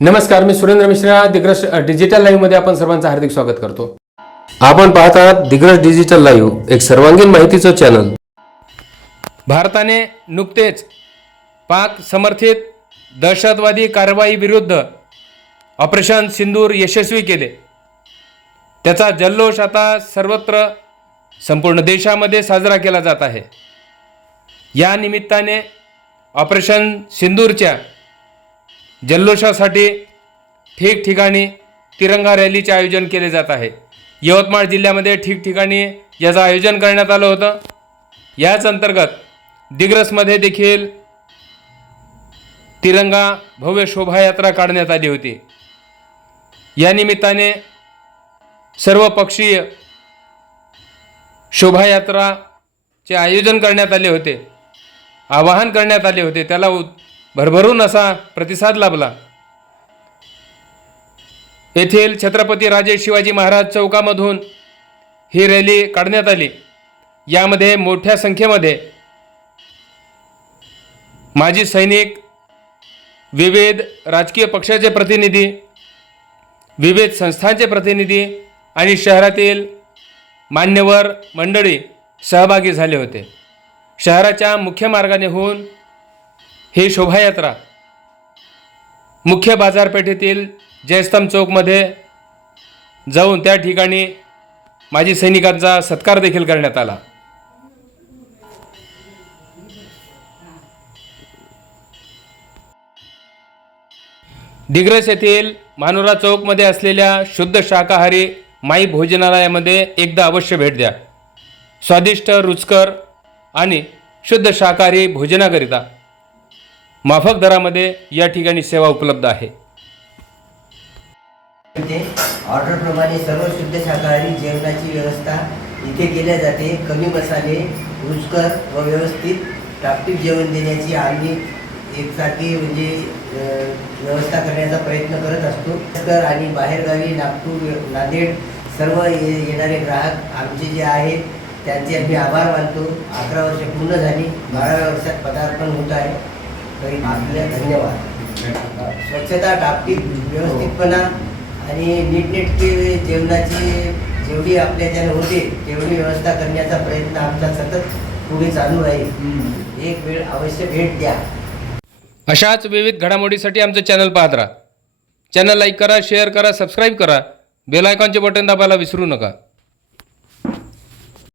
नमस्कार मी सुरेंद्र मिश्रा. दिग्रस डिजिटल लाईव्हमध्ये आपण सर्वांचं हार्दिक स्वागत करतो. आपण पाहत आहात दिग्रस डिजिटल लाईव्ह एक सर्वांगीण माहितीचं चॅनल. भारताने नुकतेच पाक समर्थित दहशतवादी कारवाई विरुद्ध ऑपरेशन सिंदूर यशस्वी केले. त्याचा जल्लोष आता सर्वत्र संपूर्ण देशामध्ये साजरा केला जात आहे. या निमित्ताने ऑपरेशन सिंदूरच्या जल्लोषासाठी ठिकठिकाणी तिरंगा रॅलीचे आयोजन केले जात आहे. यवतमाळ जिल्ह्यामध्ये ठिकठिकाणी याचं आयोजन करण्यात आलं होतं. याच अंतर्गत दिग्रसमध्ये देखील तिरंगा भव्य शोभायात्रा काढण्यात आली होती. या निमित्ताने सर्व पक्षीय शोभायात्राचे आयोजन करण्यात आले होते. आवाहन करण्यात आले होते. त्याला उ- भरभरून असा प्रतिसाद लाभला. येथील छत्रपती राजे शिवाजी महाराज चौकामधून ही रॅली काढण्यात आली. यामध्ये मोठ्या संख्येमध्ये माजी सैनिक विविध राजकीय पक्षाचे प्रतिनिधी विविध संस्थांचे प्रतिनिधी आणि शहरातील मान्यवर मंडळी सहभागी झाले होते. शहराच्या मुख्य मार्गाने होऊन ही शोभायात्रा मुख्य बाजारपेठेतील जयस्तंभ चौकमध्ये जाऊन त्या ठिकाणी माजी सैनिकांचा सत्कार देखील करण्यात आला. दिग्रस येथील मानोरा चौकमध्ये असलेल्या शुद्ध शाकाहारी माई भोजनालयामध्ये एकदा अवश्य भेट द्या. स्वादिष्ट रुचकर आणि शुद्ध शाकाहारी भोजनाकरिता माफक दरामध्ये या ठिकाणी सेवा उपलब्ध आहे. ऑर्डरप्रमाणे सर्व शुद्ध शाकाहारी जेवणाची व्यवस्था इथे केल्या जाते. कमी मसाले रुचकर व व्यवस्थित टापटीप जेवण देण्याची आम्ही एकसारखी म्हणजे व्यवस्था करण्याचा प्रयत्न करत असतो. तर आणि बाहेरगावी नागपूर नांदेड सर्व ये- येणारे ग्राहक आमचे जे आहेत त्यांचे आम्ही आभार मानतो. अकरा वर्ष पूर्ण झाली. बाराव्या वर्षात पदार्पण होत आहे. तरी आपल्या धन्यवाद. स्वच्छता टापटीप व्यवस्थितपणा आणि नीटनेटके जेवणाची जेवढी आपल्याच्यानं होते तेवढी व्यवस्था करण्याचा प्रयत्न आमचा सतत पुढे चालू राहील एक वेळ अवश्य भेट द्या. अशाच विविध घडामोडीसाठी आमचं चॅनल पाहत राहा. चॅनल लाईक करा शेअर करा सबस्क्राईब करा. बेल आयकॉनचे बटन दाबायला विसरू नका.